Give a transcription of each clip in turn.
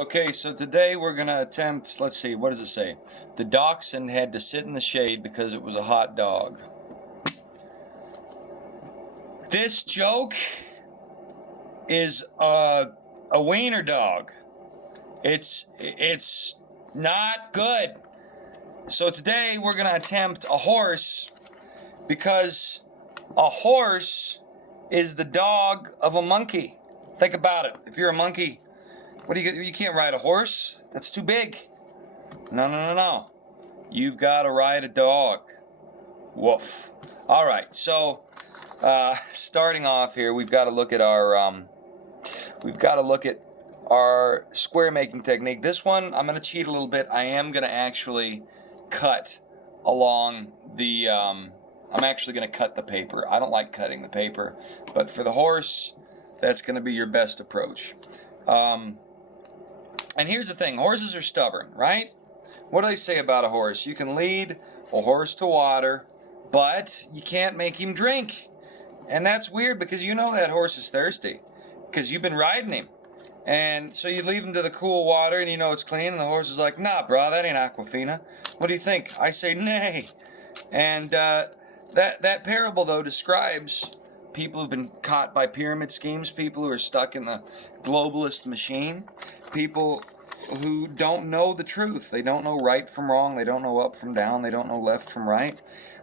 Okay, so today we're going to attempt, let's see, what does it say? The dachshund had to sit in the shade because it was a hot dog. This joke is a wiener dog. It's not good. So today we're going to attempt a horse because a horse is the dog of a monkey. Think about it. If you're a monkey, what do you can't ride a horse. That's too big. No. You've got to ride a dog. Woof. All right. So, starting off here, we've got to look at our square making technique. This one, I'm going to cheat a little bit. I am going to actually cut along the. I'm actually going to cut the paper. I don't like cutting the paper, but for the horse, that's going to be your best approach. And here's the thing, horses are stubborn, right? What do they say about a horse? You can lead a horse to water, but you can't make him drink. And that's weird because you know that horse is thirsty because you've been riding him. And so you leave him to the cool water and you know it's clean, and the horse is like, nah, bro, that ain't Aquafina. What do you think? I say, nay. And that parable, though, describes people who've been caught by pyramid schemes, people who are stuck in the globalist machine, people who don't know the truth. They don't know right from wrong. They don't know up from down. They don't know left from right.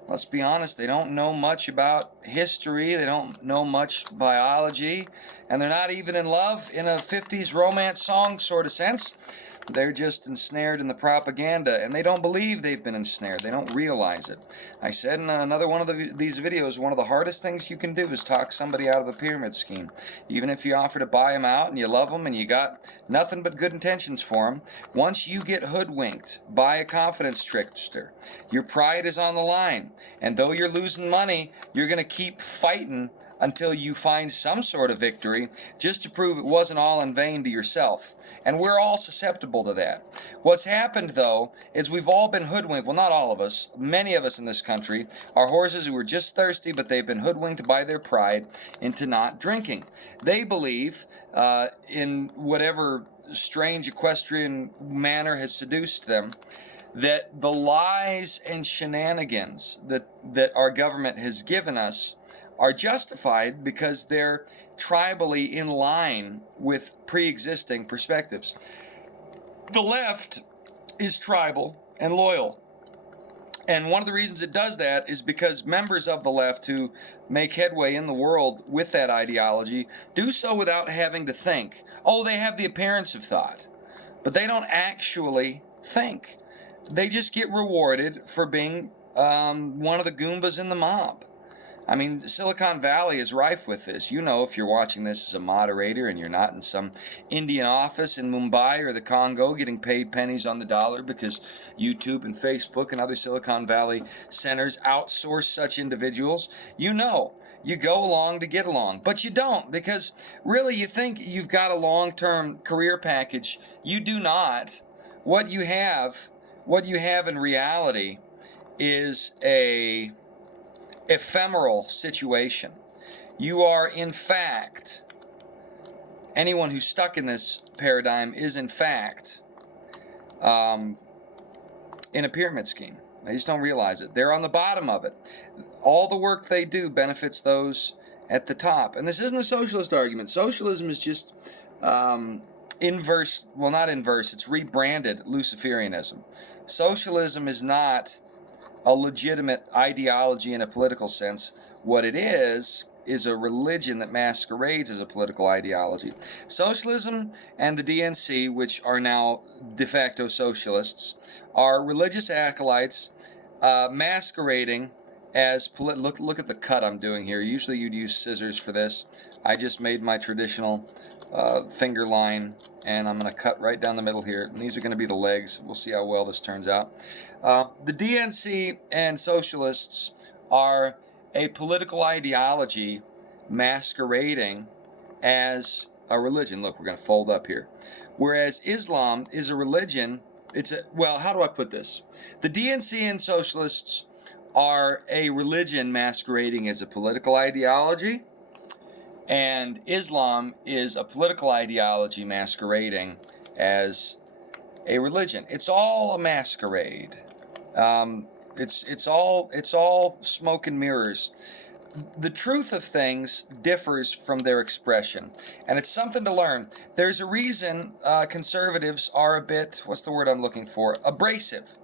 Let's be honest, they don't know much about history. They don't know much biology. And they're not even in love in a 50s romance song sort of sense. They're just ensnared in the propaganda, and they don't believe they've been ensnared. They don't realize it. I said in another one of these videos, one of the hardest things you can do is talk somebody out of the pyramid scheme. Even if you offer to buy them out and you love them and you got nothing but good intentions for them, once you get hoodwinked by a confidence trickster, your pride is on the line. And though you're losing money, you're going to keep fighting until you find some sort of victory, just to prove it wasn't all in vain to yourself. And we're all susceptible to that. What's happened, though, is we've all been hoodwinked. Well, not all of us. Many of us in this country are horses who were just thirsty, but they've been hoodwinked by their pride into not drinking. They believe, in whatever strange equestrian manner has seduced them, that the lies and shenanigans that our government has given us are justified because they're tribally in line with pre-existing perspectives. The left is tribal and loyal. And one of the reasons it does that is because members of the left who make headway in the world with that ideology do so without having to think. Oh, they have the appearance of thought, but they don't actually think. They just get rewarded for being one of the Goombas in the mob. I mean, Silicon Valley is rife with this. You know, if you're watching this as a moderator and you're not in some Indian office in Mumbai or the Congo getting paid pennies on the dollar because YouTube and Facebook and other Silicon Valley centers outsource such individuals, you know, you go along to get along. But you don't, because really you think you've got a long-term career package. You do not. What you have in reality is a ephemeral situation. You are, in fact, anyone who's stuck in this paradigm is, in fact, in a pyramid scheme. They just don't realize it. They're on the bottom of it. All the work they do benefits those at the top. And this isn't a socialist argument. Socialism is just inverse, well, not inverse, it's rebranded Luciferianism. Socialism is not a legitimate ideology in a political sense. What it is a religion that masquerades as a political ideology. Socialism and the DNC, which are now de facto socialists, are religious acolytes masquerading as look at the cut I'm doing here. Usually you'd use scissors for this. I just made my traditional finger line, and I'm going to cut right down the middle here. And these are going to be the legs. We'll see how well this turns out. The DNC and socialists are a political ideology masquerading as a religion. Look, we're going to fold up here. Whereas Islam is a religion. Well, how do I put this? The DNC and socialists are a religion masquerading as a political ideology, and Islam is a political ideology masquerading as a religion. It's all a masquerade. It's all smoke and mirrors. The truth of things differs from their expression, and it's something to learn. There's a reason conservatives are a bit, what's the word I'm looking for, abrasive.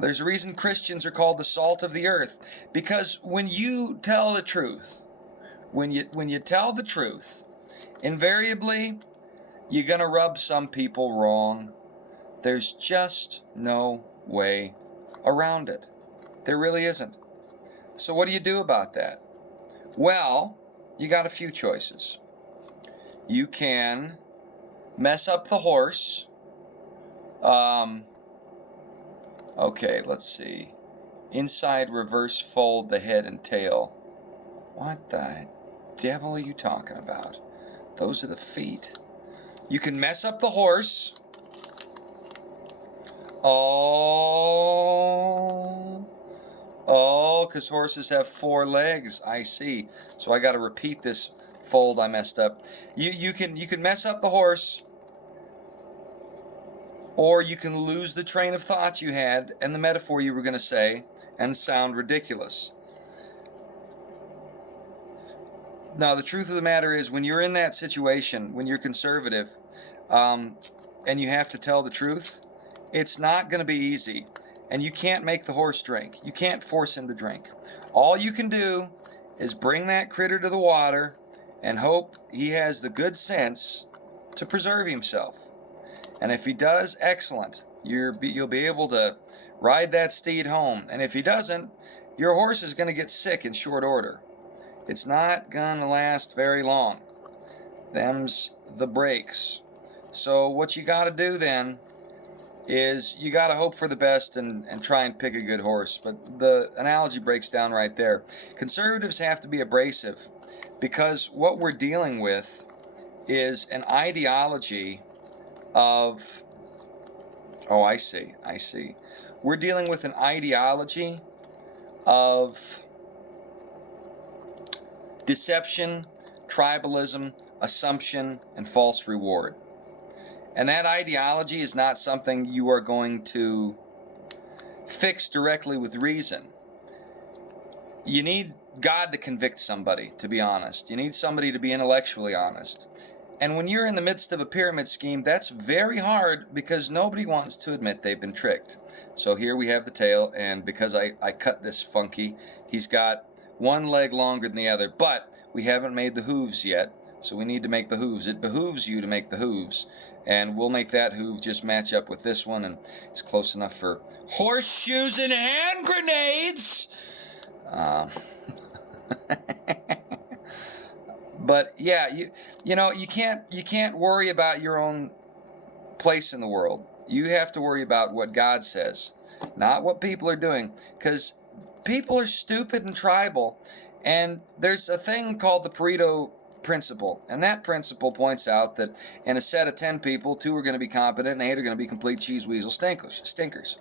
There's a reason Christians are called the salt of the earth, because when you tell the truth, when you tell the truth, invariably you're going to rub some people wrong. There's just no way around it. There really isn't. So what do you do about that? Well, you got a few choices. You can mess up the horse. Okay, let's see. Inside reverse fold the head and tail. What the devil are you talking about? Those are the feet. You can mess up the horse. Oh, because horses have 4 legs. I see. So I got to repeat this fold I messed up. You can mess up the horse, or you can lose the train of thoughts you had and the metaphor you were going to say and sound ridiculous. Now, the truth of the matter is, when you're in that situation, when you're conservative, and you have to tell the truth, it's not going to be easy. And you can't make the horse drink. You can't force him to drink. All you can do is bring that critter to the water and hope he has the good sense to preserve himself. And if he does, excellent. You'll be able to ride that steed home. And if he doesn't, your horse is going to get sick in short order. It's not going to last very long. Them's the breaks. So what you got to do then is you got to hope for the best and try and pick a good horse. But the analogy breaks down right there. Conservatives have to be abrasive because what we're dealing with is an ideology of... Oh, I see. We're dealing with an ideology of deception, tribalism, assumption, and false reward. And that ideology is not something you are going to fix directly with reason. You need God to convict somebody, to be honest. You need somebody to be intellectually honest. And when you're in the midst of a pyramid scheme, that's very hard because nobody wants to admit they've been tricked. So here we have the tail, and because I cut this funky, he's got one leg longer than the other, but we haven't made the hooves yet, so we need to make the hooves. It behooves you to make the hooves, and we'll make that hoof just match up with this one, and it's close enough for horseshoes and hand grenades! But yeah, you know, you can't worry about your own place in the world. You have to worry about what God says, not what people are doing, because people are stupid and tribal, and there's a thing called the Pareto principle, and that principle points out that in a set of 10 people, 2 are going to be competent and 8 are going to be complete cheese weasel stinkers.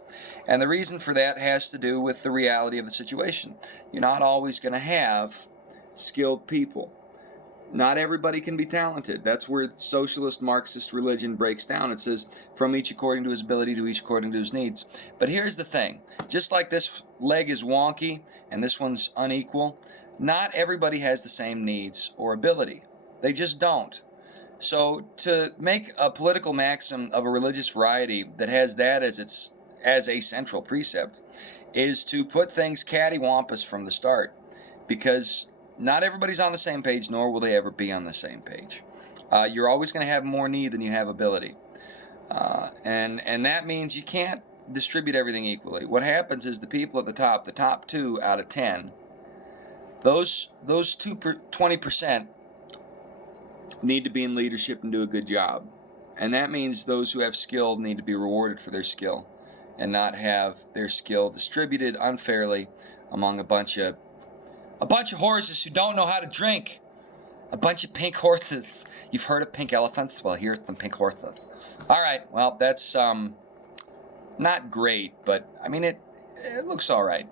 And the reason for that has to do with the reality of the situation. You're not always going to have skilled people. Not everybody can be talented. That's where socialist Marxist religion breaks down. It says, from each according to his ability, to each according to his needs. But here's the thing. Just like this leg is wonky and this one's unequal, not everybody has the same needs or ability. They just don't. So to make a political maxim of a religious variety that has that as a central precept is to put things cattywampus from the start, because not everybody's on the same page, nor will they ever be on the same page. You're always going to have more need than you have ability. And that means you can't distribute everything equally. What happens is the people at the top 2 out of 10, those 20% need to be in leadership and do a good job. And that means those who have skill need to be rewarded for their skill and not have their skill distributed unfairly among a bunch of horses who don't know how to drink. A bunch of pink horses. You've heard of pink elephants? Well, here's some pink horses. All right, well, that's not great, but I mean, it looks all right.